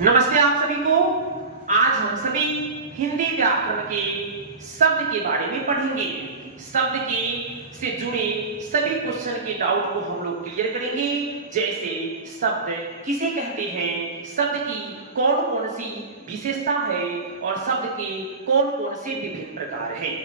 नमस्ते आप सभी को। आज हम सभी हिंदी व्याकरण के शब्द के बारे में पढ़ेंगे। शब्द के से जुड़े सभी क्वेश्चन के डाउट को हम लोग क्लियर करेंगे। जैसे शब्द किसे कहते हैं, शब्द की कौन कौन सी विशेषता है और शब्द के कौन कौन से विभिन्न प्रकार हैं।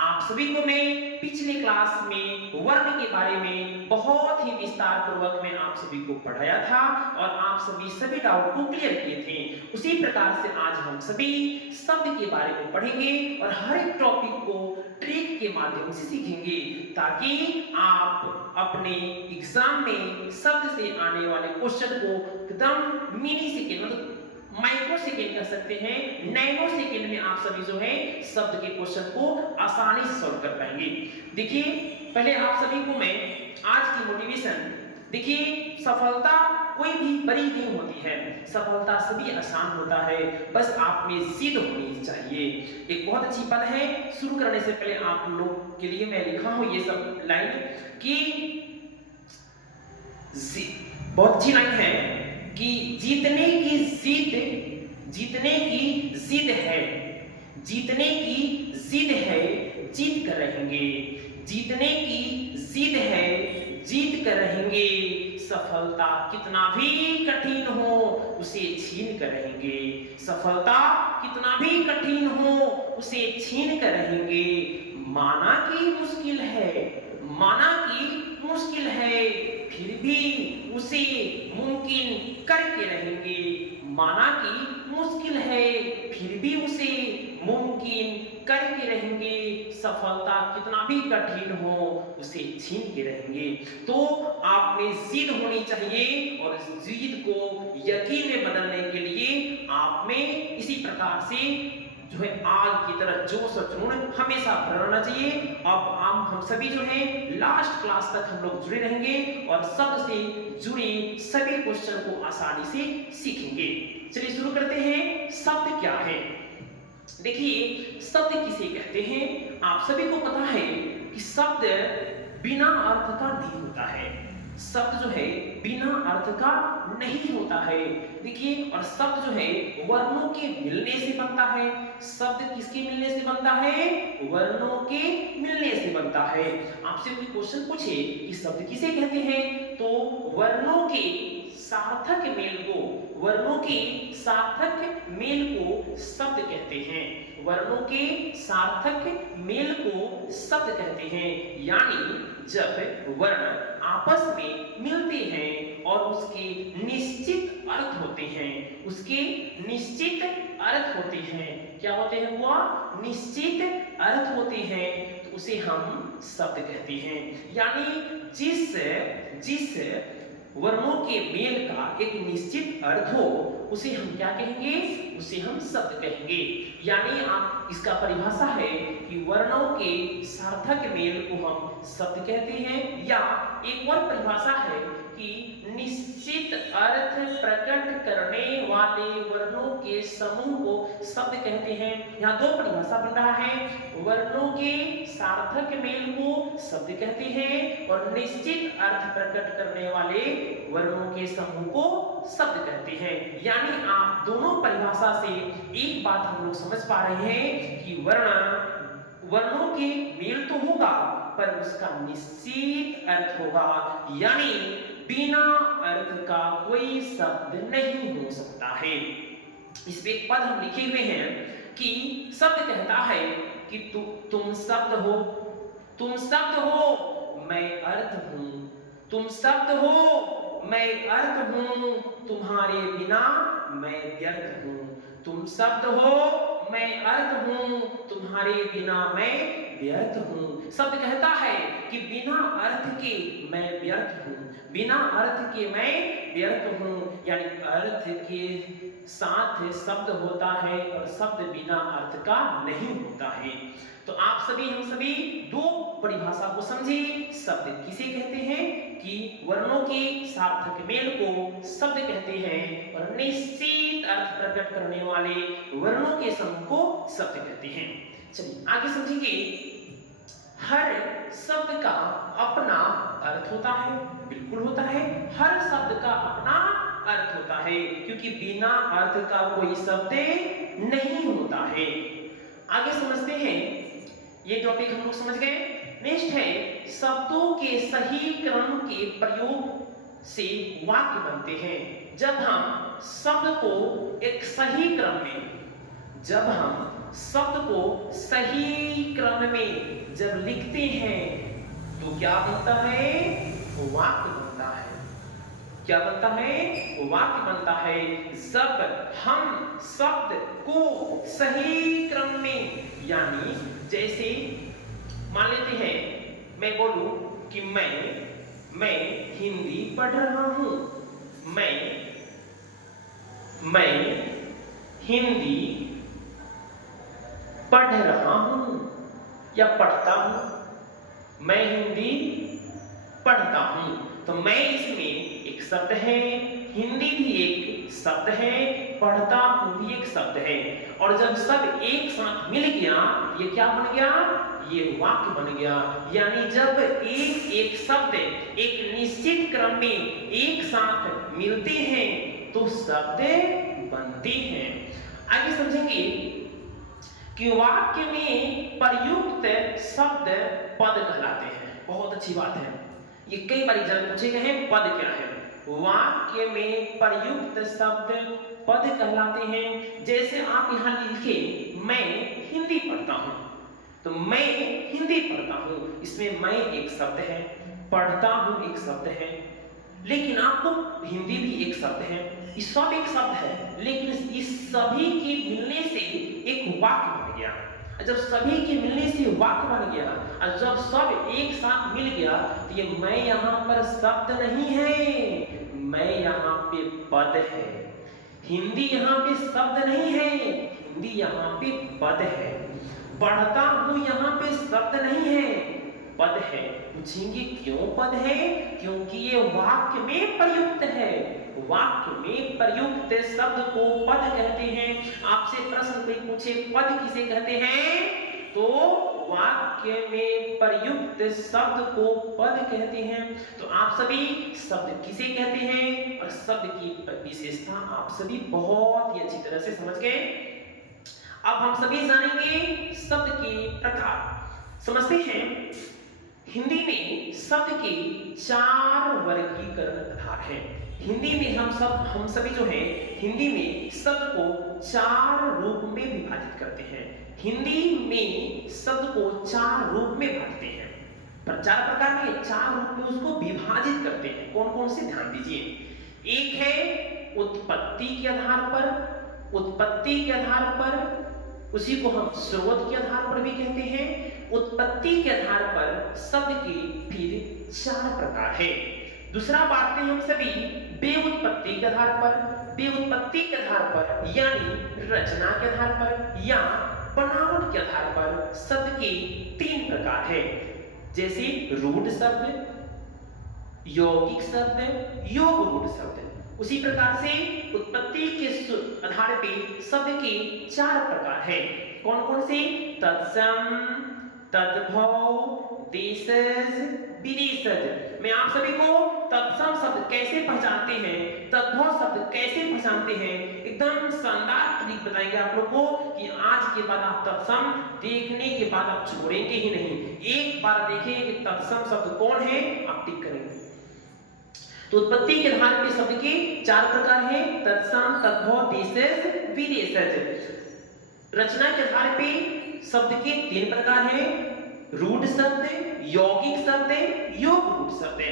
आप सभी को मैं पिछले क्लास में वर्ण के बारे में बहुत ही विस्तार पूर्वक मैं आप सभी को पढ़ाया था और आप सभी डाउट को क्लियर किए थे। उसी प्रकार से आज हम सभी शब्द के बारे में पढ़ेंगे और हर एक टॉपिक को ट्रिक के माध्यम से सीखेंगे ताकि आप अपने एग्जाम में शब्द से आने वाले क्वेश्चन को एकदम मिनी सेकेंड मतलब माइक्रो सेकेंड कर सकते हैं, नैनो सेकेंड में आप सभी जो है शब्द के क्वेश्चन को आसानी से सॉल्व कर पाएंगे। देखिए पहले आप सभी को मैं आज की मोटिवेशन, देखिए सफलता कोई भी बड़ी नहीं होती है, सफलता सभी आसान होता है, बस आप में जिद होनी चाहिए। एक बहुत अच्छी पद है, शुरू करने से पहले आप लोग के लिए मैं लिखा हूं ये सब लाइन कि बहुत अच्छी लाइन है कि जीतने की जिद है, जीतने की जिद है, जीत कर रहेंगे। जीतने की जिद है, जीत कर रहेंगे। सफलता कितना भी कठिन हो उसे छीन कर रहेंगे। सफलता कितना भी कठिन हो उसे छीन कर रहेंगे। माना कि मुश्किल है, माना कि मुश्किल है, फिर भी उसे मुमकिन करके रहेंगे। माना कि मुश्किल है, फिर भी उसे मुमकिन करके रहेंगे। सफलता कितना भी कठिन हो उसे छीन के रहेंगे। तो आप में जिद होनी चाहिए और इस जिद को यकीन में बदलने के लिए आप में इसी प्रकार से जो है आग की तरह जोश और जुनून हमेशा रहना चाहिए। अब हम सभी जो है लास्ट क्लास तक हम लोग जुड़े रहेंगे और शब्द से जुड़े सभी क्वेश्चन को आसानी से सीखेंगे। चलिए शुरू करते हैं। शब्द क्या है? देखिए शब्द किसे कहते हैं, आप सभी को पता है कि शब्द बिना अर्थ का नहीं होता है। शब्द जो है बिना अर्थ का नहीं होता है। देखिए और शब्द जो है वर्णों के मिलने से बनता है। शब्द किसके मिलने से बनता है? वर्णों के मिलने से बनता है। आपसे कोई क्वेश्चन पूछे कि शब्द किसे कहते हैं, तो वर्णों के सार्थक मेल को, वर्णों के सार्थक मेल को शब्द कहते हैं। वर्णों के सार्थक मेल को शब्द कहते हैं। यानी जब वर्ण आपस में मिलते हैं और उसके निश्चित अर्थ होते हैं, उसके निश्चित अर्थ होते हैं, क्या होते हैं वो? निश्चित अर्थ होते हैं, तो उसे हम शब्द कहते हैं। यानी जिस वर्णों के मेल का एक निश्चित अर्थ हो उसे हम क्या कहेंगे? उसे हम शब्द कहेंगे। यानी आप इसका परिभाषा है कि वर्णों के सार्थक मेल को हम शब्द कहते हैं, या एक और परिभाषा है कि निश्चित अर्थ प्रकट करने वाले वर्णों के समूह को शब्द कहते हैं। यहाँ दो परिभाषा बन रहा है, वर्णों के सार्थक मेल को शब्द कहते हैं और निश्चित अर्थ प्रकट करने वाले वर्णों के समूह को शब्द कहते हैं। यानी आप दोनों परिभाषा से एक बात हम लोग समझ पा रहे हैं कि वर्णों के मेल तो होगा पर उसका निश्चित अर्थ होगा। यानी बिना अर्थ का कोई शब्द नहीं हो सकता है। इस पे एक पद हम लिखे हुए हैं कि शब्द कहता है कि तुम शब्द हो, तुम शब्द हो मैं अर्थ हूं, तुम शब्द हो मैं अर्थ हूं, तुम्हारे बिना मैं व्यर्थ हूं। तुम शब्द हो मैं अर्थ हूं, तुम्हारे बिना मैं व्यर्थ हूं। शब्द कहता है कि बिना अर्थ के मैं व्यर्थ हूं, बिना अर्थ के मैं व्यर्थ हूं। यानी अर्थ के साथ शब्द होता है और शब्द बिना अर्थ का नहीं होता है। तो आप सभी हम सभी दो परिभाषा को समझे। शब्द किसे कहते हैं कि वर्णों के सार्थक मेल को शब्द कहते हैं और निश्चित अर्थ प्रकट करने वाले वर्णों के समूह को शब्द कहते हैं। चलिए आगे समझेंगे। हर शब्द का अपना अर्थ होता है, बिल्कुल होता है। हर शब्द का अपना अर्थ होता है, क्योंकि बिना अर्थ का कोई शब्द नहीं होता है। आगे समझते हैं, ये टॉपिक हम लोग समझ गए। नेक्स्ट है शब्दों के सही क्रम के प्रयोग से वाक्य बनते हैं। जब हम शब्द को एक सही क्रम में, जब हम शब्द को सही क्रम में जब लिखते हैं तो क्या बनता है? वाक्य बनता है। क्या बनता है? वाक्य बनता है। जब हम शब्द को सही क्रम में, यानी जैसे मान लेते हैं मैं बोलूं कि मैं हिंदी पढ़ रहा हूं, मैं हिंदी पढ़ रहा हूं या पढ़ता हूं, मैं हिंदी पढ़ता हूं। तो मैं इसमें एक शब्द है, हिंदी भी एक शब्द है, पढ़ता हूं भी एक शब्द है, और जब सब एक साथ मिल गया ये क्या बन गया? ये वाक्य बन गया। यानी जब एक एक शब्द एक निश्चित क्रम में एक साथ मिलते हैं तो शब्द बनते हैं। आगे समझेंगे कि वाक्य में प्रयुक्त शब्द पद कहलाते हैं। बहुत अच्छी बात है, ये कई बार एग्जाम पूछे गए हैं, पद क्या है? वाक्य में प्रयुक्त शब्द पद कहलाते हैं। जैसे आप यहां लिखे मैं हिंदी पढ़ता हूं, तो मैं हिंदी पढ़ता हूं, इसमें मैं एक शब्द है, पढ़ता हूं एक शब्द है, लेकिन आपको हिंदी भी एक शब्द है, ये सब एक शब्द है, लेकिन इस सभी के मिलने से एक वाक्य बन गया। जब सभी के मिलने से वाक्य बन गया और जब सब एक साथ मिल गया तो ये मैं यहाँ पर शब्द नहीं है, मैं यहाँ पे पद है। हिंदी यहाँ पे शब्द नहीं है, हिंदी यहाँ पे पद है। पढ़ता हूँ यहाँ पे शब्द नहीं है, पद है। पूछेंगे क्यों पद है? क्योंकि ये वाक्य में प्रयुक्त है। वाक्य में प्रयुक्त शब्द को पद कहते हैं। आपसे प्रश्न कोई पूछे पद किसे कहते हैं, तो वाक्य में प्रयुक्त शब्द को पद कहते हैं। तो आप सभी शब्द किसे कहते हैं और शब्द की विशेषता आप सभी बहुत ही अच्छी तरह से समझ गए। अब हम सभी जानेंगे शब्द के प्रकार। समझते हैं, हिंदी में शब्द के 4 वर्गीकरण आधार हैं। हिंदी में हम सभी जो है हिंदी में शब्द को 4 रूप में विभाजित करते हैं। हिंदी में शब्द को 4 रूप में बांटते हैं, पर 4 प्रकार के 4 रूप में उसको विभाजित करते हैं। कौन कौन से? ध्यान दीजिए। एक है उत्पत्ति के आधार पर, उत्पत्ति के आधार पर, उसी को हम स्रोत के आधार पर भी कहते हैं। उत्पत्ति के आधार पर शब्द के फिर 4 प्रकार है। दूसरा बात है हम सभी बेउत्पत्ति के आधार पर, बेउत्पत्ति के आधार पर यानी रचना के आधार पर या बनावट के आधार पर शब्द के 3 प्रकार है। जैसे रूढ़ शब्द, यौगिक शब्द, योग रूढ़ शब्द। उसी प्रकार से उत्पत्ति के आधार पे शब्द के 4 प्रकार हैं। कौन कौन से? तत्सम, तद्भव, देशज, विदेशज। मैं आप सभी को तत्सम शब्द कैसे पहचानते हैं, तद्भव शब्द कैसे पहचानते हैं, एकदम शानदार ट्रिक बताएंगे आप लोग को कि आज के बाद आप तत्सम देखने के बाद आप छोड़ेंगे ही नहीं। एक बार देखें कि तत्सम शब्द कौन है, आप टिक करेंगे। तो उत्पत्ति के आधार पे शब्द के 4 प्रकार हैं, तत्सम, तद्भव, देशज, विदेशज। रचना के आधार पे शब्द के 3 प्रकार हैं, रूढ़ शब्द, यौगिक शब्द, योग रूढ़ शब्द।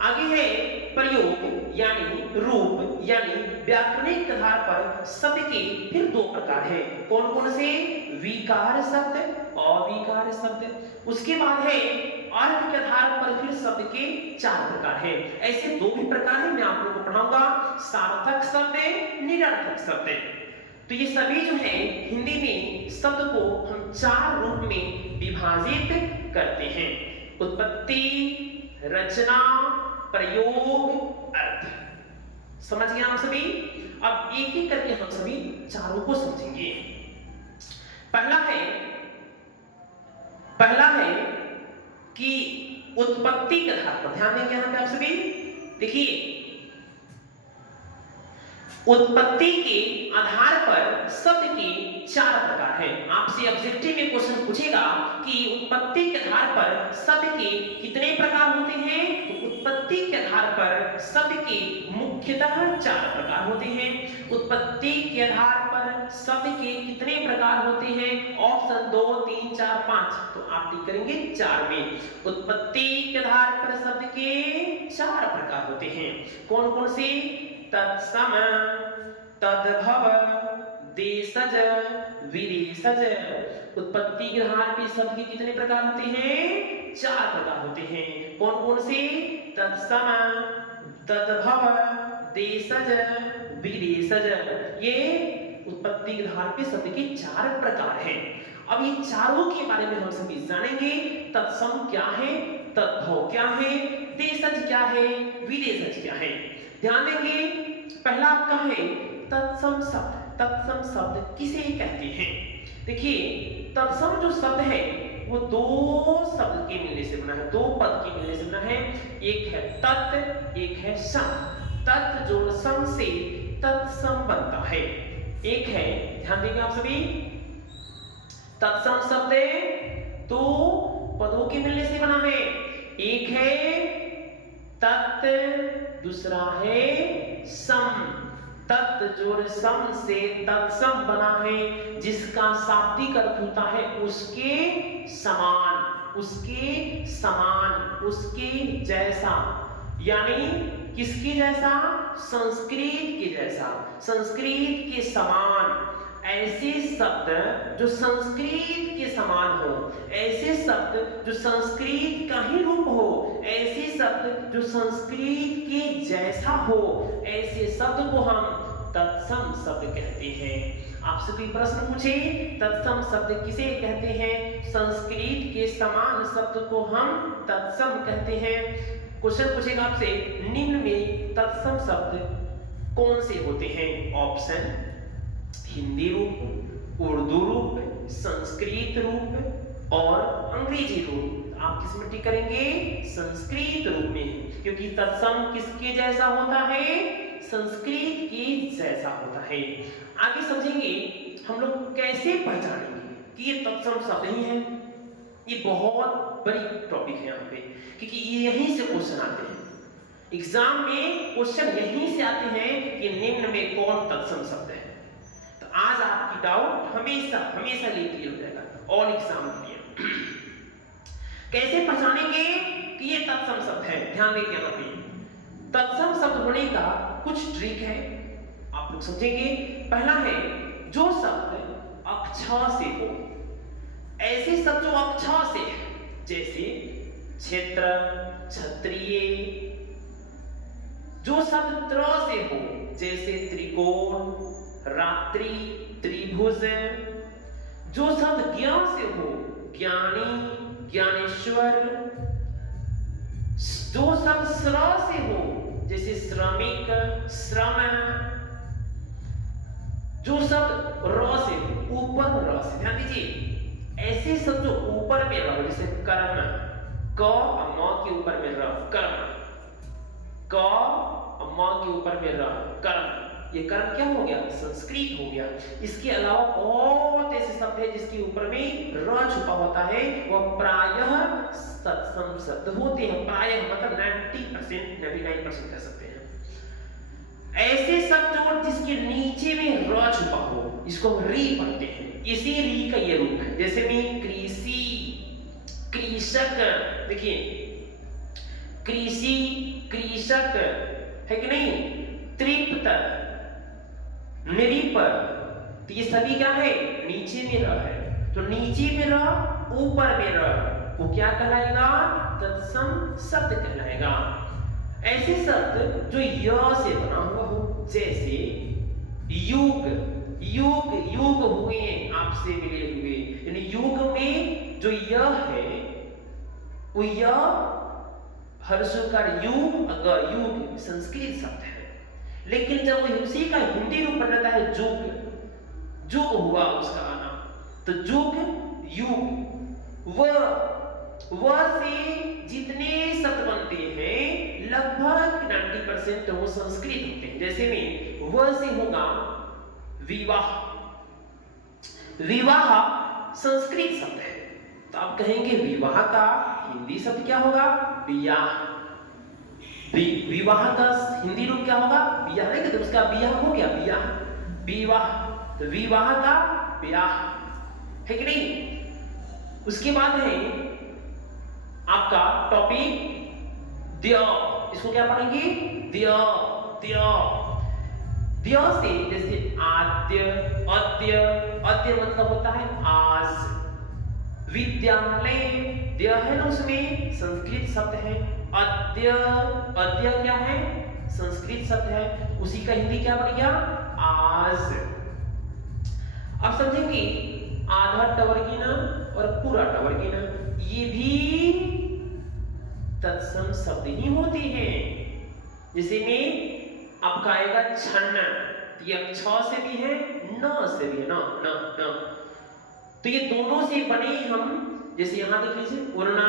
आगे है प्रयोग यानी रूप यानी व्याकरणिक आधार पर शब्द के फिर 2 प्रकार हैं। कौन कौन से? विकार शब्द, अविकार शब्द। उसके बाद है अर्थ के आधार पर फिर शब्द के 4 प्रकार हैं। ऐसे 2 भी प्रकार हैं, मैं आप लोगों को पढ़ाऊंगा, सार्थक शब्द, निरर्थक शब्द। तो ये सभी जो है हिंदी में शब्द को हम 4 रूप में विभाजित करते हैं, उत्पत्ति, रचना, प्रयोग, अर्थ। समझ गए आप सभी? अब एक एक करके हम सभी चारों को समझेंगे। पहला है कि उत्पत्ति के आधार पर ध्यान देंगे। यहां पे आप सभी देखिए, उत्पत्ति के आधार पर शब्द के 4 प्रकार हैं। आपसे ऑब्जेक्टिव में क्वेश्चन पूछेगा कि उत्पत्ति के आधार पर शब्द के कितने प्रकार होते हैं, तो उत्पत्ति के आधार पर शब्द के मुख्यतः 4 प्रकार होते हैं। उत्पत्ति के आधार पर शब्द के कितने प्रकार होते हैं, ऑप्शन 2 3 4 5, तो आप टिक करेंगे 4 में। उत्पत्ति के आधार पर शब्द के 4 प्रकार होते हैं। कौन कौन से, तत्सम, तद्भव, देशज, विदेशज। उत्पत्ति के आधार पर शब्द के कितने प्रकार होते हैं, 4 प्रकार होते हैं। कौन कौन से, तत्सम, तद्भव, देशज, विदेशज। ये उत्पत्ति के आधार पर शब्द के 4 प्रकार हैं। अब ये चारों के बारे में हम सभी जानेंगे। तत्सम क्या है, तद्भव क्या है, देशज क्या है, विदेशज क्या है। ध्यान देंगे, पहला आपका है तत्सम शब्द। तत्सम शब्द किसे कहते हैं? देखिए, तत्सम जो शब्द है वो 2 शब्द के मिलने से बना है, 2 पद के मिलने से बना है। एक है तत्, एक है सम। तत् जोड़ सम से तत्सम बनता है। एक है, ध्यान देंगे आप सभी, तत्सम शब्द 2 पदों के मिलने से बना है। एक है तत्, दूसरा है सम। तत् जोड़ सम से तत्सम बना है, जिसका शाब्दिक अर्थ होता है उसके समान, उसके समान, उसके जैसा। यानी किसके जैसा, संस्कृत के जैसा, संस्कृत के समान। ऐसे शब्द जो संस्कृत के समान हो, ऐसे शब्द जो संस्कृत का ही रूप हो, ऐसे शब्द जो संस्कृत के जैसा हो, ऐसे शब्द को हम तत्सम शब्द कहते हैं। आपसे कोई प्रश्न पूछे, तत्सम शब्द किसे कहते हैं? संस्कृत के समान शब्द को हम तत्सम कहते हैं। क्वेश्चन पूछेगा आपसे, निम्न में तत्सम शब्द कौन से होते हैं? ऑप्शन, हिंदी रूप, उर्दू रूप, संस्कृत रूप और अंग्रेजी रूप। आप किस में टिक करेंगे? संस्कृत रूप में, क्योंकि तत्सम किसके जैसा होता है? संस्कृत के जैसा होता है। आगे समझेंगे हम लोग कैसे पहचानेंगे कि ये तत्सम शब्द ही है। ये बहुत बड़ी टॉपिक है यहाँ पे, क्योंकि यहीं से क्वेश्चन आते हैं एग्जाम में। क्वेश्चन यहीं से आते हैं कि निम्न में कौन तत्सम शब्द है। तो आज आपकी डाउट हमेशा हमेशा क्लियर हो जाएगा ऑल एग्जाम के लिए। कैसे पहचानेंगे कि ये तत्सम शब्द है? ध्यान देंगे, यहाँ पे तत्सम शब्द होने का कुछ ट्रिक है, आप लोग समझेंगे। पहला है, जो शब्द अक्षर से हो, ऐसे शब्द जो अक्षर से है, जैसे क्षेत्र, क्षत्रिय। जो शब्द त्र से हो, जैसे त्रिकोण, रात्रि, त्रिभुज। जो शब्द ज्ञ से हो, ज्ञानी, ज्ञानेश्वर। जो शब्द श्र से हो, जैसे श्रमिक, श्रम। जो शब्द र से हो, ऊपर र से, ध्यान दीजिए, ऐसे शब्द जो ऊपर में र, जैसे कर्म, क म के ऊपर में र, कर्म। क म के ऊपर में र, कर्म। ये कर्म क्या हो गया? संस्कृत हो गया। इसके अलावा बहुत ऐसे शब्द है जिसके ऊपर में र छुपा होता है, वह प्रायः तत्सम शब्द होते हैं। प्रायः मतलब 90%, 99% कह सकते हैं। ऐसे शब्द जो जिसके नीचे में र छुपा हो, इसको हम री पढ़ते हैं। इसी री का ये रूप है। जैसे में कृषि, कृषक। देखिए, कृषि, कृषक है कि नहीं? तृप्त, निरीप, तो ये सभी क्या है? नीचे में र है। तो नीचे में र, ऊपर में र, वो क्या कहलाएगा? तत्सम शब्द कहलाएगा। ऐसे शब्द जो य से बना हुआ हो, जैसे युग, युग, युग हुए, आपसे मिले हुए। यानी युग में जो य है वो य हर्षकार युग, अगर युग संस्कृत शब्द है। लेकिन जब वो उसी का हिंदी रूप बन जाता है जुग, जुग हुआ उसका आना, तो जुग, युग। वह से जितने शब्द बनते हैं लगभग 90% वो संस्कृत होते हैं। जैसे में व से होगा विवाह। विवाह संस्कृत शब्द है, तो आप कहेंगे विवाह का हिंदी शब्द क्या होगा? ब्याह। विवाह का हिंदी रूप क्या होगा? ब्याह। नहीं तो उसका ब्याह हो गया, ब्याह, विवाह। तो विवाह का ब्याह है कि नहीं? उसके बाद है आपका टॉपिक द्य। इसको क्या पढ़ेंगे? द्य। द्य द्य से जैसे आद्य, अद्य। अद्य मतलब होता है आज। विद्यालय द्य है ना, उसमें संस्कृत शब्द है। अद्य, अद्य क्या है? संस्कृत शब्द है। उसी का हिंदी क्या बन गया? आज। अब समझेंगे आधा टवर्गीना और पूरा टवर्गीना, ये भी तत्सम शब्द ही होते हैं। जैसे में आपका आएगा छन्न, ये छ से भी है, न से भी है, न। तो ये दोनों से बने हम, जैसे यहां देख लीजिए पूर्णा,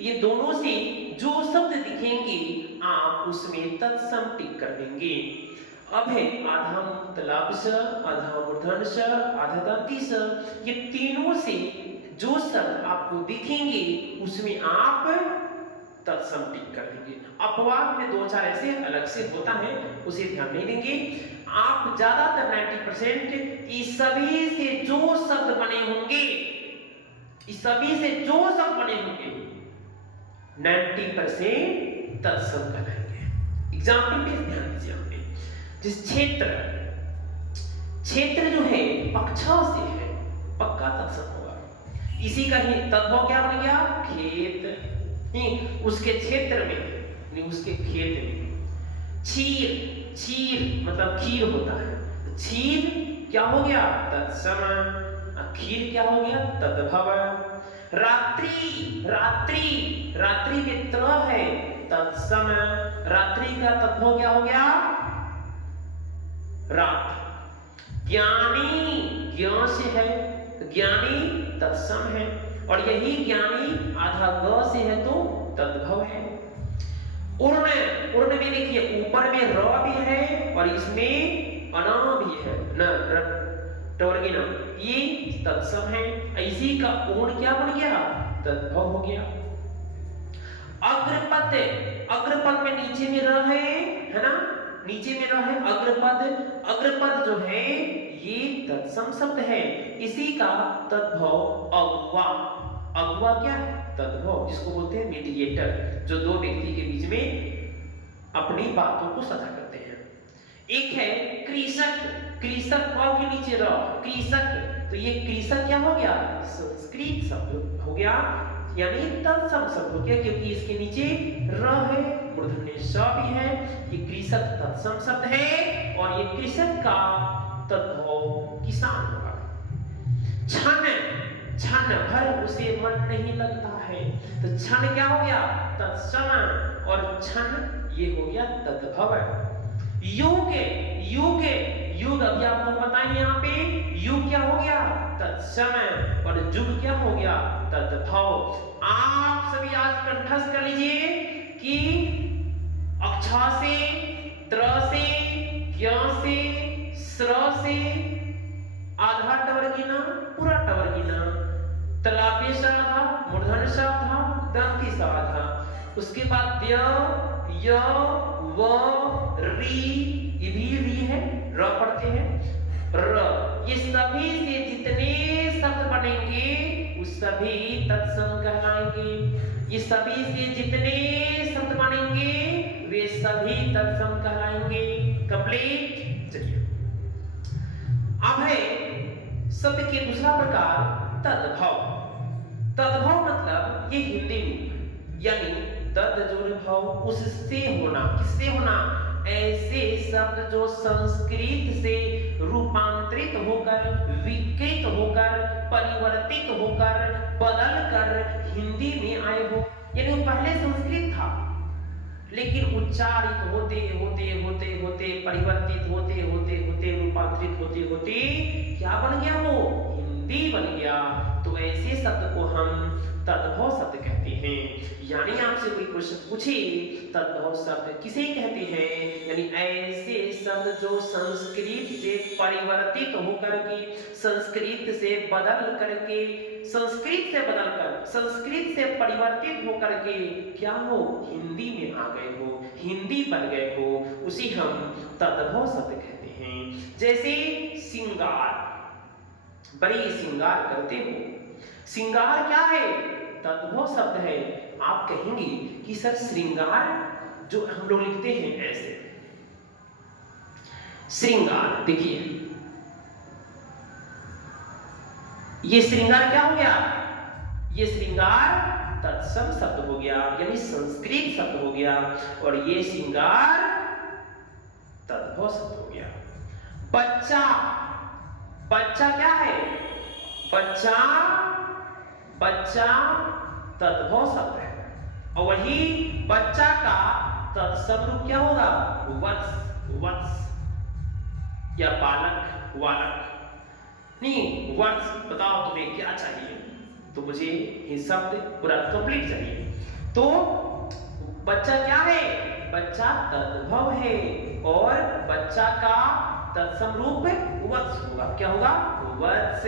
ये दोनों से जो शब्द दिखेंगे आप उसमें तत्सम टिक कर देंगे। अब है आधा तलाब स, आधा मूर्धन स, आधा दंती स, ये तीनों से जो शब्द आपको दिखेंगे उसमें आप तत्सम टिक कर देंगे। अपवाद में दो चार ऐसे अलग से होता है, उसे ध्यान नहीं देंगे आप। ज्यादातर 90% इस सभी से जो शब्द बने होंगे, इस सभी से जो शब्द बने होंगे 90% तत्सम कहलाएंगे। एग्जाम्पल पे ध्यान दीजिए। आपने जिस क्षेत्र, क्षेत्र जो है पक्षा से है, पक्का तत्सम होगा। इसी का ही तद्भव क्या बन गया? खेत। उसके क्षेत्र में, उसके खेत में। क्षीर, क्षीर मतलब खीर होता है। क्षीर क्या हो गया? तत्सम। खीर क्या हो गया? तद्भव। रात्रि, रात्रि, रात्रि में त्र है, तत्सम। रात्रि का तद्भव क्या हो गया? रात। ज्ञानी, ज्ञ से है, ज्ञानी तत्सम है। और यही ज्ञानी आधा ग से है तो तद्भव है। उर्ण, उर्ण में देखिए ऊपर में र भी है और इसमें अना भी है, न टवर्गीना, ये तत्सम है। इसी का उर्ण क्या बन गया? तद्भव हो गया। अग्रपद, अग्रपद में नीचे में र है ना, नीचे में र है अग्रपद। अग्रपद जो है ये तत्सम शब्द है। इसी का तद्भव अगवा। अगवा क्या है? तद्भव, जिसको बोलते हैं मीडिएटर, जो दो व्यक्ति के बीच में अपनी बातों को साझा करते हैं। एक है कृषक, कृषक क के नीचे र, कृषक, तो ये कृषक क्या हो गया? संस्कृत शब्द हो गया, यानी तत्सम शब्द हो गया, क्योंकि इसके नीचे र है, मूर्धन्य स भी है। ये कृषक तत्सम शब्द है और ये कृषक का तद्भव किसान होगा। छन, छन भर उसे मन नहीं लगता है, तो छन क्या हो गया? तत्सम। और छन ये हो गया तद्भव। युग, युग, युग अभी आपको पता है यहाँ पे युग क्या हो गया? तत्सम। और जुग क्या हो गया? तद्भव। आप सभी आज कंठस्थ कर लीजिए कि अक्षा से, त्र से, ज्ञ से, स्र से, आधा टवर्गीना, पूरा टवर्गीना, तलाबी सा आधा, मूर्धन्य सा आधा, दंती सा आधा। उसके बाद द्य, य, व, री, ये भी री है, र पढ़ते हैं, र। ये सभी से जितने शब्द बनेंगे वो सभी तत्सम कहलाएंगे। ये सभी से जितने शब्द बनेंगे वे सभी तत्सम कहलाएंगे। कंप्लीट। चलिए अब है शब्द के दूसरा प्रकार तद्भव। तद्भव मतलब ये हिंदी में, यानी तद जोड़ भव, उससे होना। किससे होना? ऐसे शब्द जो संस्कृत से रूपांतरित होकर, विकृत होकर, परिवर्तित होकर, बदल कर हिंदी में आए हो। यानी वो पहले संस्कृत था लेकिन उच्चारित होते होते होते होते, परिवर्तित होते होते होते, रूपांतरित होते होते क्या बन गया? वो हिंदी बन गया। तो ऐसे शब्द को हम तद्भव शब्द कहते हैं। यानी आपसे कोई प्रश्न पूछे तद्भव शब्द किसे कहते हैं, यानी ऐसे शब्द जो संस्कृत से परिवर्तित होकर के, संस्कृत से परिवर्तित होकर के क्या हो, हिंदी में आ गए हो, हिंदी बन गए हो, उसी हम तद्भव शब्द कहते हैं। जैसे श्रृंगार, बड़े श्रृंगार करते हो, श्रृंगार क्या है, तद्भव शब्द है। आप कहेंगे कि सर श्रृंगार जो हम लोग लिखते हैं ऐसे, श्रृंगार देखिए, ये श्रृंगार क्या हो गया, ये श्रृंगार तत्सम शब्द हो गया, यानी संस्कृत शब्द हो गया, और ये श्रृंगार तद्भव शब्द हो गया। बच्चा, बच्चा क्या है, बच्चा, बच्चा तद्भव शब्द है, और वही बच्चा का तत्सम रूप क्या होगा, वत्स, वत्स या बालक, वालक। नहीं, वत्स, बताओ तुम्हें क्या चाहिए, तो मुझे ये शब्द पूरा कंप्लीट चाहिए। तो बच्चा क्या है, बच्चा तद्भव है, और बच्चा का तत्सम रूप वत्स होगा, क्या होगा, वत्स,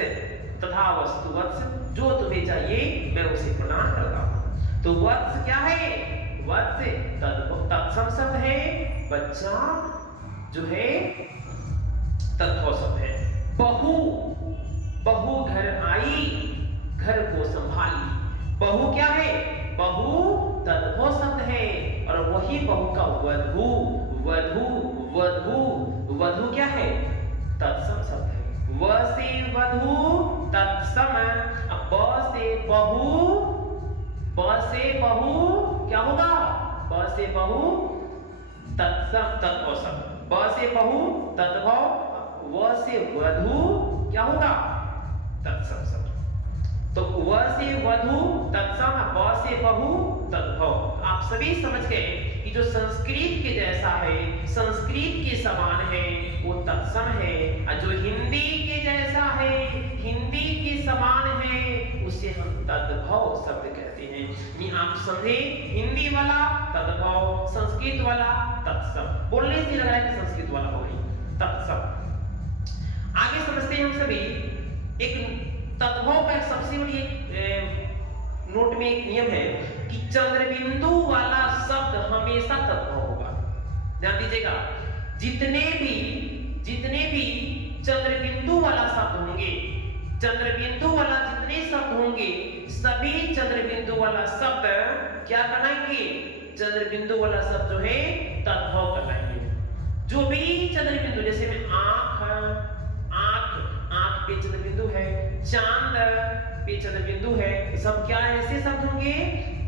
तथा वस्तु वत्स, जो तुम्हें चाहिए मैं उसे प्रदान करता हूं। तो वत्स क्या है, वत्स तत्सम शब्द है, बच्चा जो है तद्भव शब्द है। बहू, बहू घर आई, घर को संभाली, बहू क्या है, बहू तद्भव शब्द है, और वही बहू का वधू, वधू, वधू, वधू क्या है, तत्सम शब्द है। व से वधू तत्सम, ब से बहू, ब से बहू क्या होगा, ब से बहू तत्सम, तद्भव शब्द, ब से बहू तद्भव, व से वधू क्या होगा, तत्सम शब्द। तो व से वधू तत्सम, ब से बहू तद्भव। आप सभी समझ गए कि जो संस्कृत के जैसा है, संस्कृत के समान है, वो तत्सम है, और जो हिंदी के जैसा है, हिंदी के समान है, उसे हम तद्भव शब्द कहते हैं। ये आप समझे, हिंदी वाला तद्भव, संस्कृत वाला तत्सम। बोलने से लग रहा है कि संस्कृत वाला हो गई, तत्सम। आगे समझते हैं हम सभी, एक तद्भव का सबसे बड़ी नोट में एक नियम है कि चंद्रबिंदु वाला शब्द हमेशा तद्भव होगा। ध्यान दीजिएगा, जितने भी चंद्रबिंदु वाला शब्द होंगे, चंद्रबिंदु वाला जितने शब्द होंगे, सभी चंद्रबिंदु वाला शब्द क्या बनाएंगे, चंद्रबिंदु वाला शब्द जो है तद्भव बनाएंगे। जो भी चंद्रबिंदु, जैसे में आंख, आंख पे चंद्रबिंदु है, चांद पे चंद्रबिंदु है, सब क्या ऐसे शब्द होंगे,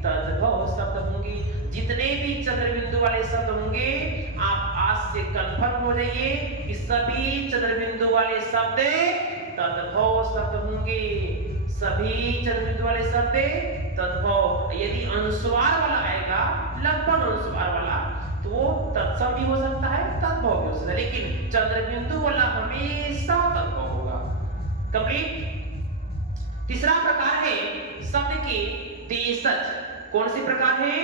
तद्भव शब्द होंगे। जितने भी चंद्रबिंदु वाले शब्द होंगे, आप आज से कंफर्म हो जाइए कि सभी चंद्रबिंदु वाले शब्द तद्भव शब्द होंगे, सभी चंद्रबिंदु वाले शब्द तद्भव। यदि अनुस्वार वाला आएगा, लगभग अनुस्वार वाला, तो वो तत्सम भी हो सकता है, तद्भव भी हो सकता है, लेकिन चंद्रबिंदु वाला हमेशा तद्भव होगा। कंप्लीट। तीसरा प्रकार है शब्द के देशज। कौन से प्रकार है,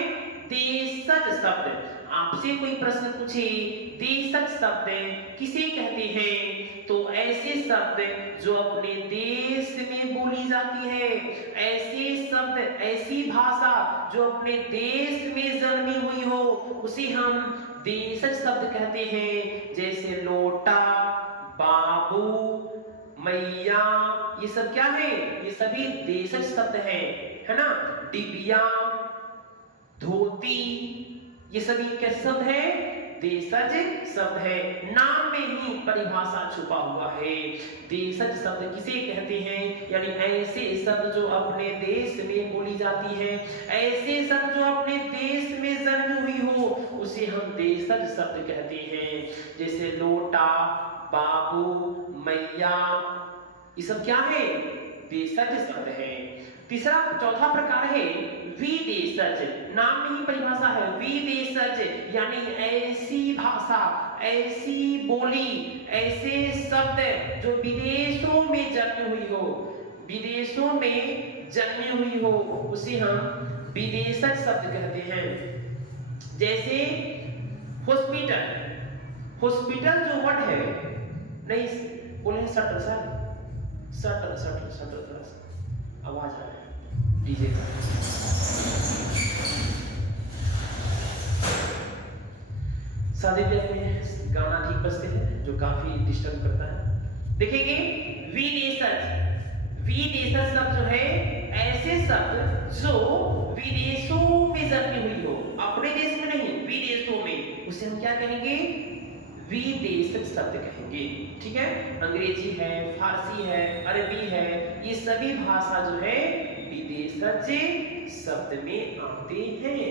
देशज शब्द। आपसे कोई प्रश्न पूछे देशज शब्द किसे कहते हैं, तो ऐसे शब्द जो अपने देश में बोली जाती है, ऐसे शब्द, ऐसी भाषा जो अपने देश में जन्मी हुई हो, उसे हम देशज शब्द कहते हैं। जैसे लोटा, बाबू, मैया, ये सब क्या है, ये सभी देशज शब्द है ना। डिबिया, धोती, ये सभी कैसे शब्द है, देशज शब्द है। नाम में ही परिभाषा छुपा हुआ है। देशज शब्द किसे कहते हैं, यानी ऐसे शब्द जो अपने देश में बोली जाती है, ऐसे शब्द जो अपने देश में जन्मी हुई हो, उसे हम देशज शब्द कहते हैं। जैसे लोटा, बाबू, मैया, ये सब क्या है, देशज शब्द है। चौथा प्रकार है विदेशज। नाम में ही परिभाषा है, विदेशज यानी ऐसी भाषा, ऐसी बोली, ऐसे शब्द जो विदेशों में जन्मी हुई हो, विदेशों में जन्मी हुई हो उसे हम विदेशज शब्द कहते हैं। जैसे हॉस्पिटल, हॉस्पिटल जो वर्ड है, नहीं बोले shutter sir, shutter shutter shutter थोड़ा सा आवाज आ रहा है डीजे का। शादी ब्याह में गाना ठीक बजते हैं जो काफी डिस्टर्ब करता है। देखेंगे विदेशज, विदेशज शब्द जो है ऐसे शब्द जो विदेशों में जन्मी हुई हो, अपने देश में नहीं विदेशों में, उसे हम क्या कहेंगे? विदेशज शब्द कहेंगे। ठीक है, अंग्रेजी है, फारसी है, अरबी है, ये सभी भाषा जो है विदेशज शब्द में आते हैं।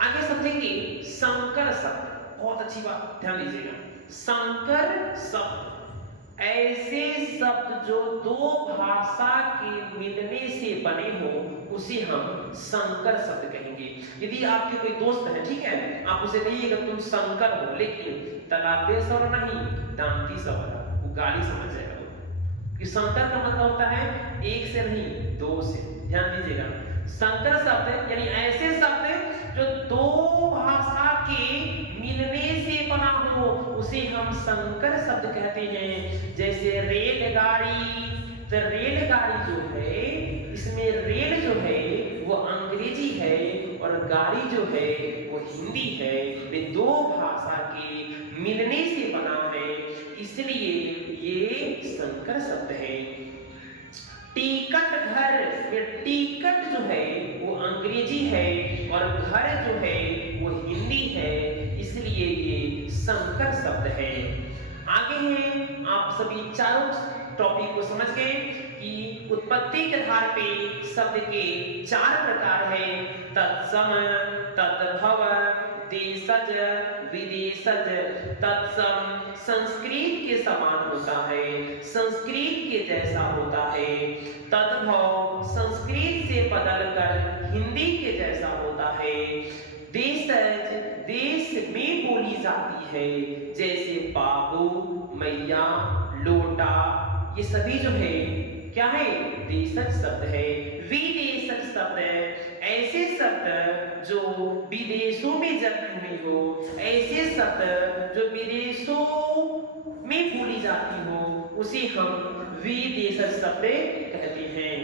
आगे समझेंगे संकर शब्द। बहुत अच्छी बात, ध्यान दीजिएगा। संकर शब्द ऐसे शब्द जो दो भाषा के मिलने से बने हो उसे हम संकर शब्द कहेंगे। यदि आपके कोई दोस्त है, ठीक है, आप उसे कहिएगा तुम संकर हो, लेकिन तलाबे स्वर नहीं दांती स्वर, वो गाली समझ जाएगा। कि संकर का मतलब होता है एक से नहीं दो से। ध्यान दीजिएगा, संकर शब्द यानी ऐसे शब्द जो दो भाषा के मिलने से बना हो उसे हम संकर शब्द कहते हैं। जैसे रेलगाड़ी, तो रेलगाड़ी जो है इसमें रेल जो है वो अंग्रेजी है और गाड़ी जो है वो हिंदी है। वे दो भाषा के मिलने से बना है, इसलिए ये संकर शब्द है। टिकट घर, ये टिकट जो है वो अंग्रेजी है और घर जो है वो हिंदी है, इसलिए ये संकर शब्द है। आगे है, आप सभी चारों टॉपिक को समझ गए कि उत्पत्ति के आधार पे शब्द के चार प्रकार हैं: तत्सम, तद्भव, देशज, विदेशज। तत्सम संस्कृत के समान होता है, संस्कृत के जैसा होता है। तद्भव संस्कृत से बदलकर हिंदी के जैसा होता है। देशज देश में बोली जाती है, जैसे बाबू, मैया, लोटा, ये सभी जो है क्या है? देशज शब्द है। विदेशज शब्द है ऐसे शब्द जो विदेशों में जन्मे हुए हो, ऐसे शब्द जो विदेशों में बोली जाती हो उसे हम विदेशज शब्द कहते हैं।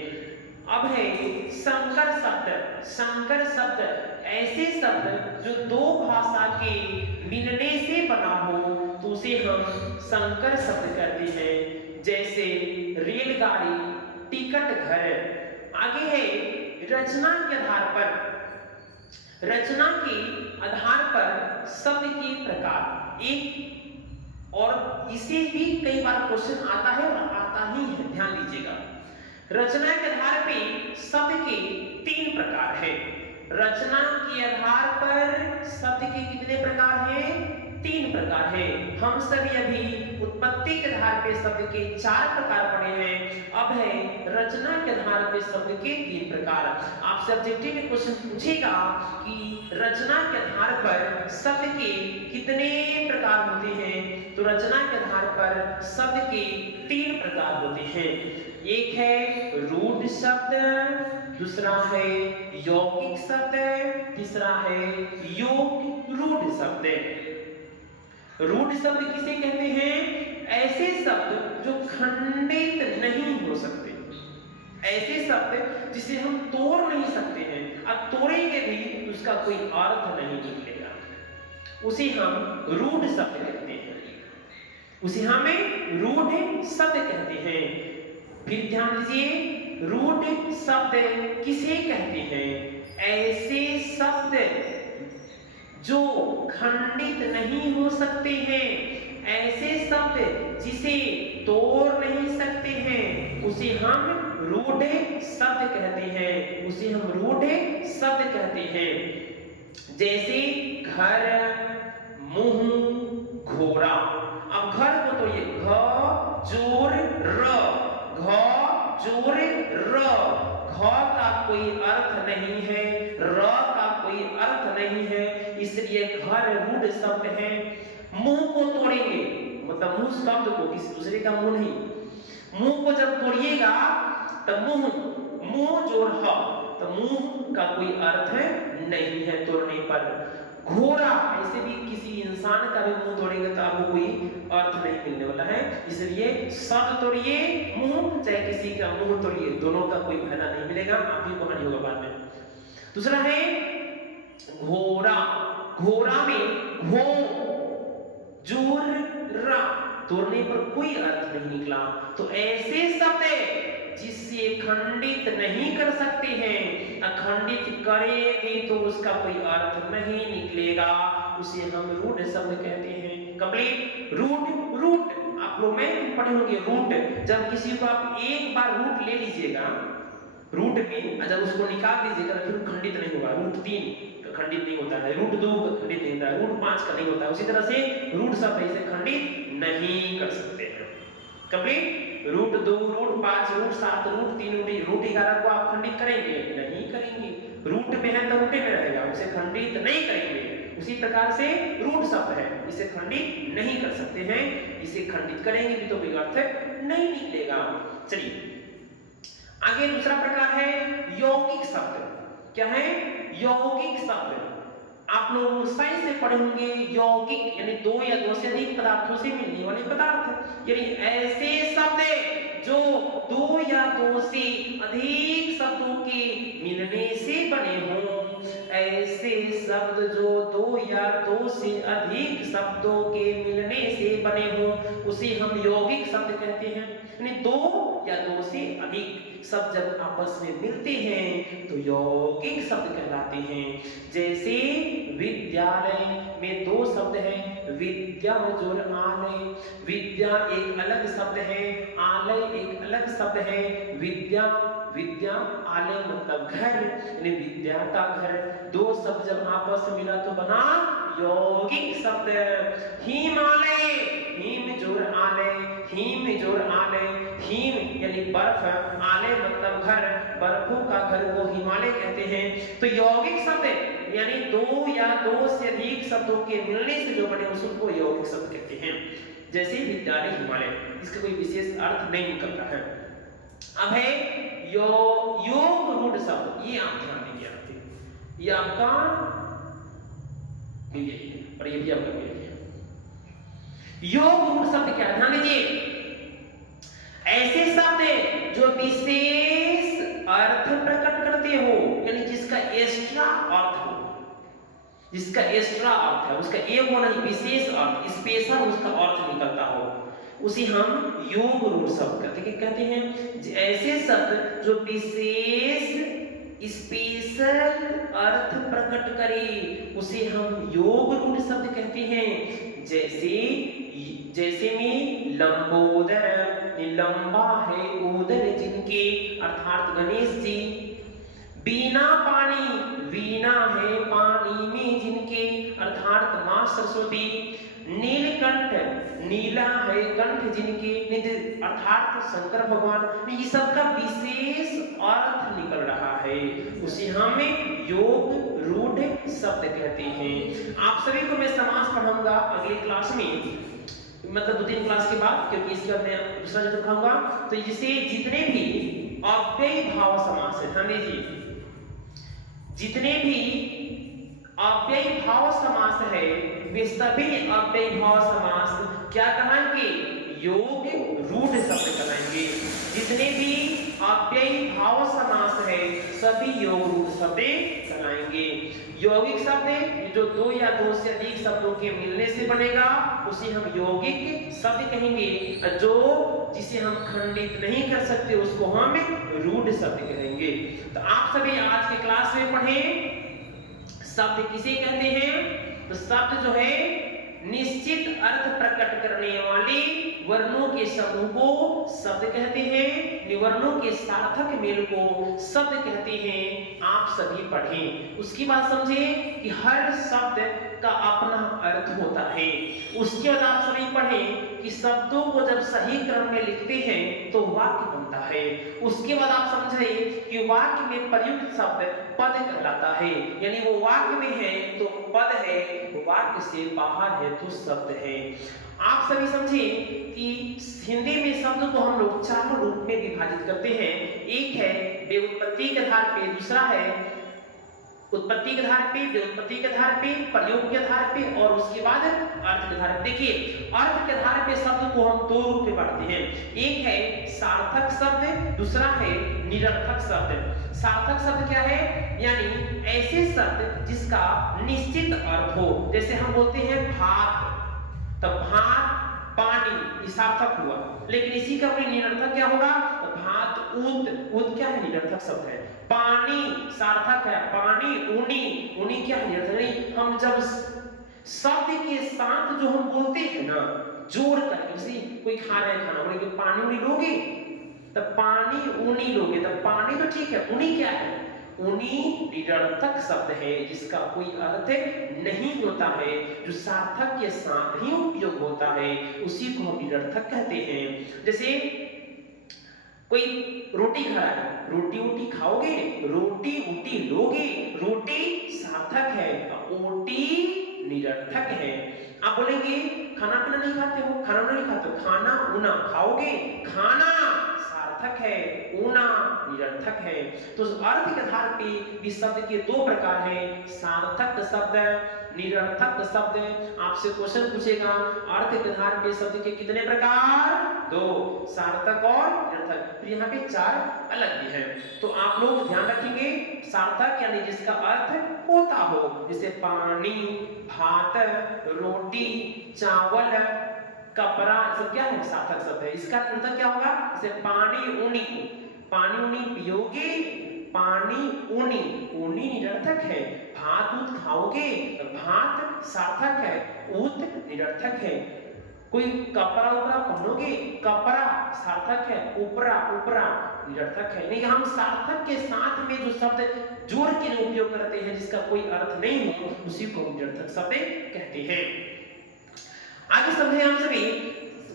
अब है संकर शब्द। संकर शब्द ऐसे शब्द जो दो भाषा के मिलने से बना हो तो उसे हम संकर शब्द कहते हैं। जैसे रेलगाड़ी, टिकट घर। आगे है रचना के आधार पर। रचना के आधार पर शब्द के प्रकार। एक और इसे भी कई बार क्वेश्चन आता है और आता ही है, ध्यान दीजिएगा। रचना के आधार पे शब्द के तीन प्रकार हैं। रचना के आधार पर शब्द के कितने प्रकार हैं? तीन प्रकार हैं। हम सभी अभी उत्पत्ति के आधार पे शब्द के चार प्रकार पढ़े हैं। अब है रचना के आधार पे शब्द के तीन प्रकार। आप सब्जेक्टिव में क्वेश्चन पूछेगा कि रचना के आधार पर शब्द के कितने प्रकार होते हैं, तो रचना के आधार पर शब्द के तीन प्रकार होते हैं। एक है रूढ़ शब्द, दूसरा है यौगिक शब्द, तीसरा है योग रूढ़ शब्द। रूढ़ शब्द किसे कहते हैं? ऐसे शब्द जो खंडित नहीं हो सकते, ऐसे शब्द जिसे हम तोड़ नहीं सकते हैं, अब तोड़ेंगे भी उसका कोई अर्थ नहीं निकलेगा, उसे हम रूढ़ शब्द कहते हैं। उसे हमें रूढ़ शब्द कहते हैं। फिर ध्यान दीजिए, रूढ़ शब्द किसे कहते हैं? ऐसे शब्द जो खंडित नहीं हो सकते हैं, ऐसे शब्द जिसे तोड़ नहीं सकते हैं, उसे हम रूढ़ शब्द कहते हैं। उसे हम रूढ़ शब्द कहते हैं। जैसे घर, मुंह, घोड़ा। अब घर को तो ये घ जोर र, घ जोर र। घ का कोई अर्थ नहीं है, र का कोई अर्थ नहीं है, इसलिए घर रूढ़ शब्द है। मुंह को तोड़ेंगे, मतलब मुंह शब्द को, किसी दूसरे का मुंह नहीं। मुंह को जब तोड़िएगा तब मुंह मुंह जोर ह, तो मुंह का कोई अर्थ नहीं है तोड़ने पर। घोड़ा, ऐसे भी किसी इंसान का भी मुंह तोड़ेंगे तो आपको कोई अर्थ नहीं मिलने वाला है, इसलिए शब्द तोड़िए, मुंह चाहे किसी का मुंह तोड़िए, दोनों का कोई फायदा नहीं मिलेगा, आप ही को हानि होगा बाद में। दूसरा है घोड़ा, घोड़ा में घो जोर रा, तोड़ने पर कोई अर्थ नहीं निकला। तो ऐसे शब्द जिससे खंडित नहीं कर सकते हैं, अखंडित करेंगे तो उसका कोई अर्थ नहीं निकलेगा, उसे हम रूट शब्द कहते हैं। कंप्लीट। रूट, रूट आप लोग में पढ़े होंगे रूट, जब किसी को आप एक बार रूट ले लीजिएगा रूट में, जब उसको निकाल दीजिएगा तो फिर खंडित नहीं होगा। रूट 3 खंडित नहीं होता है, रूट 2 खंडित नहीं होता है, रूट 5 का नहीं होता है, उसी तरह से रूट शब्द इसे खंडित नहीं कर सकते हैं। Complete. Root 2, root 5, root 7, root 3, root 11 को आप खंडित करेंगे? नहीं करेंगे। रूट में है तो रूटे में रहेगा, उसे खंडित नहीं करेंगे। उसी प्रकार से रूट शब्द है, इसे खंडित नहीं कर सकते हैं, इसे खंडित करेंगे भी तो कोई अर्थ नहीं निकलेगा। चलिए आगे दूसरा प्रकार है यौगिक शब्द। क्या है? यौगिक शब्द। आप लोग साइंस से पढ़े होंगे, यौगिक यानी दो या दो से अधिक पदार्थों से मिलने वाले पदार्थ, यानी ऐसे शब्द जो दो या दो से अधिक शब्दों के मिलने से बने हों, ऐसे शब्द जो दो या दो से अधिक शब्दों के मिलने से बने हों, उसे हम यौगिक शब्द कहते हैं। यानी दो या दो से अधिक शब्द जब आपस में मिलते हैं तो यौगिक शब्द कहलाते हैं। जैसे विद्यालय में दो शब्द हैं, विद्या जोड़ आलय। विद्या एक अलग शब्द है, आलय एक अलग शब्द है। विद्या, विद्या, आलय मतलब घर, यानी विद्या का घर। दो शब्द जब आपस में मिला तो बना यौगिक शब्द। हिमालय, हिम जोड़ आलय, हिम जोड़ आलय। हिम यानी बर्फ, आलय मतलब घर, बर्फों का घर को हिमालय कहते हैं। तो यौगिक शब्द यानी दो या दो से अधिक शब्दों के मिलने से जो बने उसको यौगिक शब्द कहते हैं। जैसे विद्यालय, हिमालय, इसका कोई विशेष अर्थ नहीं निकलता है। अब है योग रूढ़ शब्द, ये आप ध्यान दीजिए, ये आपका और ये भी आपका योग रूढ़ शब्द क्या? ध्यान दीजिए, ऐसे शब्द जो विशेष अर्थ प्रकट करते हो, यानी जिसका एक्स्ट्रा अर्थ हो, जिसका एक्स्ट्रा अर्थ है, उसका एक वो नहीं, विशेष अर्थ, स्पेशल उसका अर्थ निकलता हो, उसे हम योग रूढ़ शब्द कहते हैं। ऐसे शब्द जो विशेष स्पेशल अर्थ प्रकट करे उसे हम योग रूढ़ शब्द कहते हैं। जैसे में लंबोदर, लंबा है उदर जिनके, अर्थात गणेश जी। बीना पानी, वीणा है पानी में जिनके, अर्थात मां सरस्वती। नीलकंठ, नीला है कंठ जिनके, अर्थात शंकर भगवान। ये सबका विशेष अर्थ निकल रहा है, उसे हम योग रूढ़ शब्द कहते हैं। आप सभी को मैं समास पढ़ाऊंगा अगली क्लास में, मतलब 2-3 क्लास के बाद, क्योंकि इसके बाद मैं दूसरा जब पढ़ाऊंगा। तो इसे जितने भी अव्ययी भाव समास है, ध्यान दीजिए, जितने भी अव्ययी भाव समास है वे सभी अव्ययी भाव समास क्या कहलाएंगे? योग रूढ़ शब्द कहलाएंगे। जितने भी अव्ययी भाव समास है सभी योग रूढ़ शब्द कहलाएंगे। यौगिक शब्द जो दो या दो से अधिक शब्दों के मिलने से बनेगा उसे हम यौगिक शब्द कहेंगे। जो जिसे हम खंडित नहीं कर सकते उसको हम रूढ़ शब्द कहेंगे। तो आप सभी आज के क्लास में पढ़ें शब्द किसे कहते हैं? तो शब्द जो है निश्चित अर्थ प्रकट करने वाले वर्णों के समूह को शब्द कहते हैं। वर्णों के सार्थक मेल को शब्द कहते हैं। आप सभी पढ़ें, उसकी बात समझें कि हर शब्द का अपना अर्थ होता है। उसके बाद आप सभी पढ़ें कि शब्दों को जब सही क्रम में लिखते हैं तो वाक्य बनता है। उसके बाद आप समझें कि वाक्य में प्रयुक्त शब्द पद कहलाता है, यानी वो वाक्य में है तो पद है, वाक्य से बाहर है तो शब्द है। आप सभी समझें कि हिंदी में शब्द को हम लोग चार रूप में विभाजित करते हैं। एक है व्युत्पत्ति के आधार पे, दूसरा है उत्पत्ति के आधार पे, व्युत्पत्ति के आधार पे, प्रयोग के आधार पे और उसके बाद अर्थ के आधार पे। देखिए अर्थ के आधार पे शब्द को हम दो रूप में बांटते हैं, एक है सार्थक शब्द, दूसरा है निरर्थक शब्द। सार्थक शब्द क्या है? यानी ऐसे शब्द जिसका निश्चित अर्थ हो, जैसे हम बोलते हैं भात, तो भात पानी, ये सार्थक हुआ। लेकिन इसी का अपनी निरर्थक क्या होगा? भात उत क्या है? निरर्थक शब्द है। पानी सार्थक है, पानी ऊनी क्या है? निरर्थक नहीं। हम जब शब्द के साथ जो हम बोलते हैं ना, जोड़ कर, जैसे कोई खा रहा है खाना, बोलेंगे पानी ऊनी लोगे, तब पानी ऊनी लोगे, तब पानी तो ठीक है, ऊनी क्या है? ऊनी निरर्थक शब्द है जिसका कोई अर्थ नहीं होता है, जो सार्थक के साथ ही उपयोग होता है, उसी को हम निरर्थक कहते हैं। जैसे कोई रोटी खा रहा है, रोटी ऊटी खाओगे, रोटी ऊटी लोगे, रोटी सार्थक है, ओटी निरर्थक है। आप बोलेंगे खाना पीना नहीं खाते हो, खाना नहीं खाते हो, खाना ऊना खाओगे, खाना सार्थक है, ऊना निरर्थक है। तो अर्थ के आधार पे भी शब्द के दो प्रकार हैं, सार्थक शब्द, निरर्थक शब्द। आपसे क्वेश्चन पूछेगा अर्थ के आधार पे शब्द के कितने प्रकार? दो, सार्थक और निरर्थक। फिर यहाँ पे चार अलग भी है, तो आप लोग ध्यान रखेंगे। सार्थक यानी जिसका अर्थ होता हो, जैसे पानी, भात, रोटी, चावल, कपड़ा, सब क्या है? सार्थक शब्द है। इसका निरर्थक क्या होगा? जैसे पानी ऊनी पियोगे, पानी ऊनी निरर्थक है। भात ऊत खाओगे, भात सार्थक है, ऊत निरर्थक है। कोई कपड़ा उपरा पहनोगे, कपड़ा सार्थक है, उपरा निरर्थक है। नहीं, हम सार्थक के साथ में जो शब्द जोड़ के उपयोग करते हैं जिसका कोई अर्थ नहीं हो, उसी को निरर्थक शब्द कहते हैं। आगे समझे हम सभी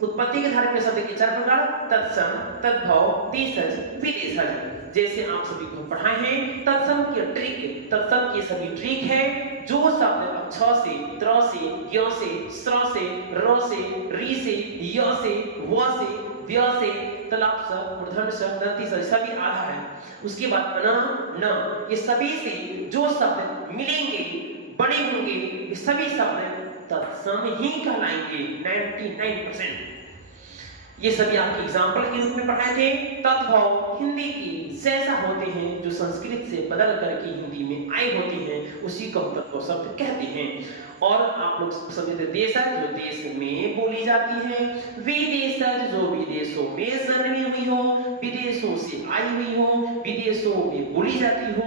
उत्पत्ति के आधार पे शब्द के चार प्रकार, तत्सम, तद्भव, देशज, विदेशज। जैसे आप सभी को पढ़ाए हैं तत्सम की ट्रिक, तत्सम की सभी ट्रिक है। जो शब्द छ से, त्र से, य से, स्र से, र से, री से, य से, व से, व्य से, तलाप स, मूर्धन्य स, दंती स, सभी आधा है। उसके बाद अन, न, ये सभी से जो शब्द मिलेंगे, बने होंगे, ये सभी शब्द तत्सम ही कहलाएंगे 99%। ये सभी आपके एग्जाम्पल के रूप में पढ़ाए थे। तद्भव हिंदी की जैसा होते हैं, जो संस्कृत से बदल करके हिंदी में आए होते हैं, उसी को तत्व शब्द कहते हैं। और आप लोग समझते देशज, जो देश में बोली जाती है, विदेशज, जो विदेशों में जन्मी हुई हो, विदेशों से आई हुई हो, विदेशों में बोली जाती हो,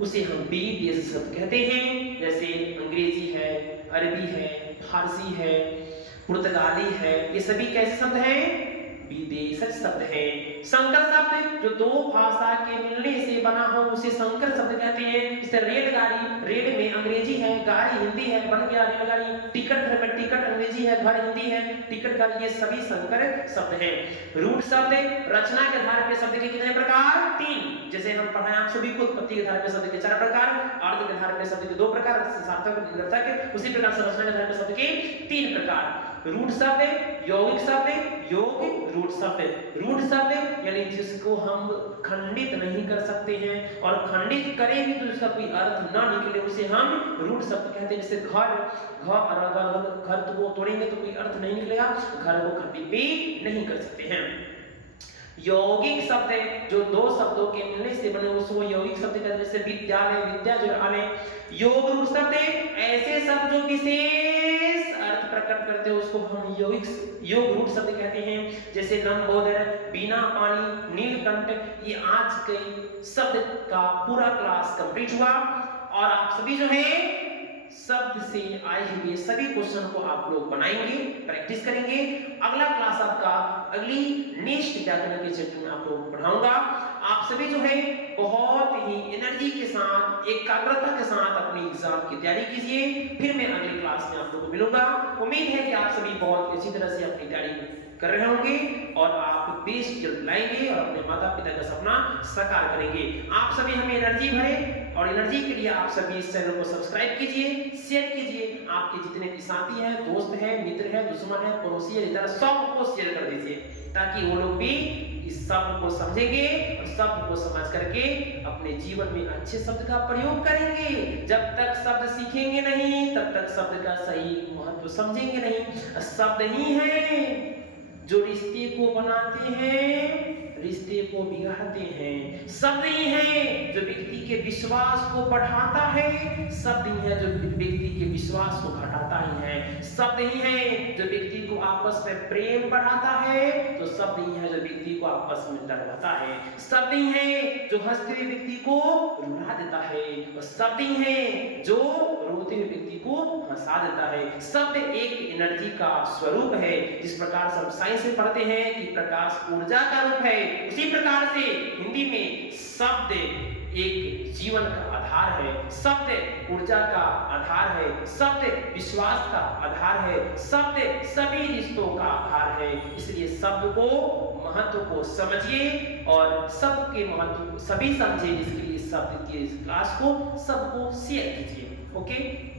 उसे हम विदेश शब्द कहते हैं। जैसे अंग्रेजी है, अरबी है, फारसी है, पुर्तगाली है, ये सभी कैसे शब्द हैं? विदेशज शब्द है। संकर शब्द जो दो भाषा के मिलने से बना हो, उसे संकर शब्द कहते हैं। जैसे रेलगाड़ी, रेल में अंग्रेजी है, गाड़ी हिंदी है, बन गया रेलगाड़ी। टिकट, घर में टिकट अंग्रेजी है, घर हिंदी है, टिकट घर, ये सभी संकर शब्द हैं। रूट शब्द रचना के आधार पे शब्द के कितने प्रकार? 3। जैसे हम पढ़ाए आप सभी को उत्पत्ति के आधार पे शब्द के 4 प्रकार, अर्थ के आधार पे शब्द के 2 प्रकार, सार्थक निरर्थक, उसी प्रकार से रचना के आधार पे शब्द के 3 प्रकार। रूट शब्द, यौगिक शब्द, योग रूट शब्द। रूट शब्द यानी जिसको हम खंडित नहीं कर सकते हैं, और खंडित करें भी तो इसका कोई अर्थ ना निकले, उसे हम रूट शब्द कहते हैं। जैसे घर तो वो तोड़ेंगे तो कोई अर्थ नहीं निकलेगा, घर को खंडित भी नहीं कर सकते हैं। यौगिक शब्द जो दो शब्दों के मिलने से बने, उसको यौगिक शब्द कहते हैं। जैसे विद्यालय, विद्या जो आलय। योग रूट शब्द ऐसे शब्द जो विशेष अर्थ प्रकट करते हैं, उसको हम योग रूट शब्द कहते हैं। जैसे लंबोदर, बिना पानी, नीलकंठ। ये आज के शब्द का पूरा क्लास कंप्लीट हुआ, और आप सभी जो है शब्द से आए हुए सभी क्वेश्चन को आप लोग बनाएंगे, प्रैक्टिस करेंगे। अगला क्लास आपका अगली नेक्स्ट व्याकरण के चैप्टर में आप लोगों को पढ़ाऊंगा। आप सभी जो है बहुत ही एनर्जी के साथ, एकाग्रता के साथ अपनी एग्जाम की तैयारी कीजिए। फिर मैं अगली क्लास में आप लोगों को मिलूंगा। उम्मीद है कि आप सभी बहुत अच्छी तरह से अपनी तैयारी कर रहे होंगे, और आप बेस्ट रिजल्ट लाएंगे और अपने माता पिता का सपना साकार करेंगे। आप सभी हमें एनर्जी भरें, और एनर्जी के लिए आप सभी इस चैनल को सब्सक्राइब कीजिए, शेयर कीजिए। आपके जितने भी साथी हैं, दोस्त हैं, मित्र हैं, दुश्मन हैं, पड़ोसी हैं, सबको शेयर कर दीजिए, ताकि वो लोग भी इस शब्द को समझेंगे और शब्द को समझ करके अपने जीवन में अच्छे शब्द का प्रयोग करेंगे। जब तक शब्द सीखेंगे नहीं तब तक शब्द का सही महत्व समझेंगे नहीं। शब्द ही है जो रिश्ते को बनाते हैं, रिश्ते को बिगाड़ते हैं। शब्द ही है जो व्यक्ति के विश्वास को बढ़ाता है, शब्द ही है जो व्यक्ति के विश्वास को घटाता ही है। शब्द ही है जो व्यक्ति को आपस में प्रेम बढ़ाता है, तो शब्द ही है जो व्यक्ति को आपस में डरवाता है। शब्द ही है जो हंसते हुए व्यक्ति को रुला देता है, और शब्द ही है जो रोते हुए व्यक्ति को हंसा देता है। शब्द एक एनर्जी का स्वरूप है। जिस प्रकार से हम साइंस में पढ़ते हैं कि प्रकाश ऊर्जा का रूप है, उसी प्रकार से हिंदी में शब्द एक जीवन का आधार है, शब्द ऊर्जा का आधार है, शब्द विश्वास का आधार है, शब्द सभी रिश्तों का आधार है। इसलिए शब्द को महत्व को समझिए और सबके महत्व को सभी समझे। इसके लिए शब्द की क्लास को सबको शेयर कीजिए। ओके।